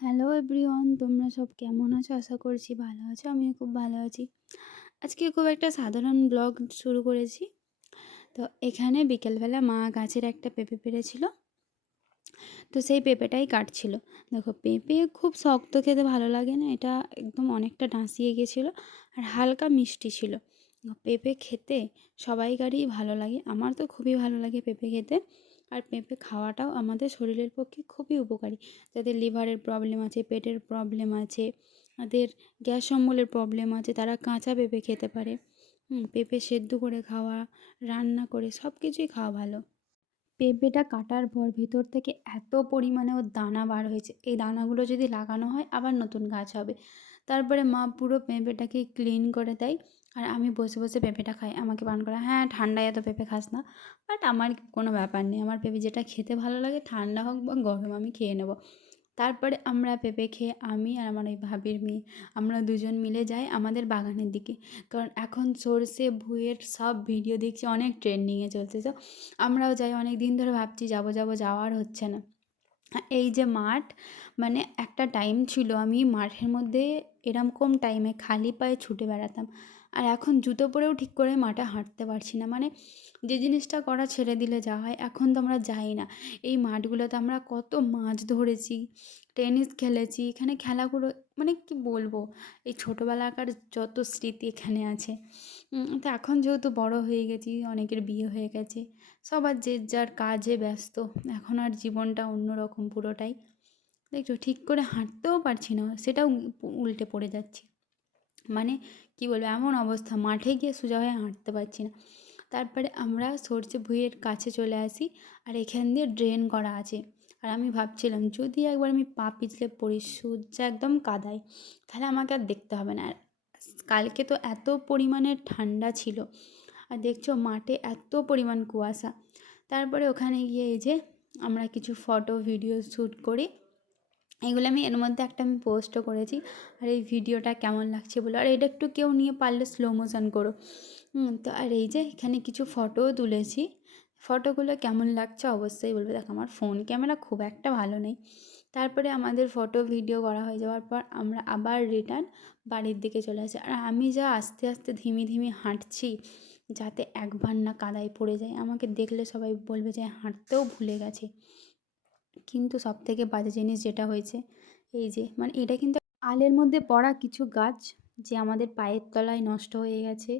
Hello everyone, তোমরা সব কেমন আছো? আশা করছি ভালো আছো, আমিও খুব ভালো আছি। আজকে খুব একটা সাধারণ ব্লগ শুরু করেছি। তো এখানে বিকেলবেলা মা গাছের একটা পেঁপে পেরেছিল তো সেই পেঁপেটাই কাটছিল। দেখো, পেঁপে খুব শক্ত খেতে ভালো লাগে না, এটা একদম অনেকটা ডাঁসিয়ে গেছিল আর হালকা মিষ্টি ছিল। পেঁপে খেতে সবাই সবাইকারই ভালো লাগে, আমার তো খুবই ভালো লাগে পেঁপে খেতে। আর পেঁপে খাওয়াটাও আমাদের শরীরের পক্ষে খুবই উপকারী। যাদের লিভারের প্রবলেম আছে, পেটের প্রবলেম আছে যাদের গ্যাস অম্বলের প্রবলেম আছে, তারা কাঁচা পেঁপে খেতে পারে। পেঁপে সেদ্ধ করে খাওয়া, রান্না করে সব কিছুই খাওয়া ভালো। পেঁপেটা কাটার পর ভেতর থেকে এত পরিমাণে ওর দানা বার হয়েছে। এই দানাগুলো যদি লাগানো হয়, আবার নতুন গাছ হবে। তারপরে মা পুরো পেঁপেটাকে ক্লিন করে দেয়। আর আমি বসে বসে পেঁপেটা খাই। আমাকে বান করা হ্যাঁ ঠান্ডায় এত পেঁপে খাস না। বাট আমার কোনো ব্যাপার নেই। আমার পেঁপে যেটা খেতে ভালো লাগে, ঠান্ডা হোক বা গরম, আমি খেয়ে নেব। তারপরে আমরা পেঁপে খেয়ে আমি আর আমার ওই ভাবির মেয়ে, আমরা দুজন মিলে যাই আমাদের বাগানের দিকে। কারণ এখন সর্ষে, ভুঁইয়ের সব ভিডিও দেখছি, অনেক ট্রেন্ডিংয়ে চলছে। তো আমরাও যাই অনেক দিন ধরে ভাবছি, যাব যাব, যাওয়ার হচ্ছে না। এই যে মাঠ মানে একটা টাইম ছিল, আমি মাঠের মধ্যে এরকম টাইমে খালি পায়ে ছুটে বেড়াতাম। আর এখন জুতো পরেও ঠিক করে মাঠে হাঁটতে পারছি না। মানে যে জিনিসটা করা ছেড়ে দিলে যা হয়, এখন তো আমরা যাই না। এই মাঠগুলোতে আমরা কত মাছ ধরেছি, টেনিস খেলেছি, এখানে খেলাগুলো মানে কি বলব, এই ছোটোবেলাকার যত স্মৃতি এখানে আছে। তো এখন যেহেতু বড় হয়ে গেছি, অনেকের বিয়ে হয়ে গেছে, সবার যে যার কাজে ব্যস্ত, এখন আর জীবনটা অন্যরকম পুরোটাই। দেখছ, ঠিক করে হাঁটতেও পারছি না, সেটাও উল্টে পড়ে যাচ্ছি। মানে কী বলব, এমন অবস্থা। মাঠে গিয়ে সোজা হয়ে হাঁটতে পারছি না। তারপরে আমরা সরষে ভুঁইয়ের কাছে চলে আসি আর এখান দিয়ে ড্রেন করা আছে। আর আমি ভাবছিলাম, যদি একবার আমি পা পিছলে পড়ি, সূর্যা একদম কাদায়, তাহলে আমাকে আর দেখতে হবে না। আর কালকে তো এত পরিমাণে ঠান্ডা ছিল। আর দেখছ, মাঠে এত পরিমাণ কুয়াশা। তারপরে ওখানে গিয়ে এই যে আমরা কিছু ফটো ভিডিও শ্যুট করি। এগুলো আমি এর মধ্যে একটা আমি পোস্টও করেছি। আর এই ভিডিওটা কেমন লাগছে বলো? আর এটা একটু কেউ নিয়ে পারলে স্লো মোশন করো। তো আর এই যে এখানে কিছু ফটোও তুলেছি। ফটোগুলো কেমন লাগছে অবশ্যই বলবে। দেখ, আমার ফোন ক্যামেরা খুব একটা ভালো নেই। তারপরে আমাদের ফটো ভিডিও করা হয়ে যাওয়ার পর আমরা আবার রিটার্ন বাড়ির দিকে চলে আসি। আর আমি যা আস্তে আস্তে ধিমি ধিমি হাঁটছি, যাতে একবার না কাদায় পড়ে যায় আমাকে দেখলে সবাই বলবে যে হাঁটতেও ভুলে গেছে। কিন্তু সব থেকে বাজে জিনিস যেটা হয়েছে, এই যে মানে এটা কিন্তু আলের মধ্যে পড়া কিছু গাছ যে আমাদের পায়ের তলায় নষ্ট হয়ে গেছে।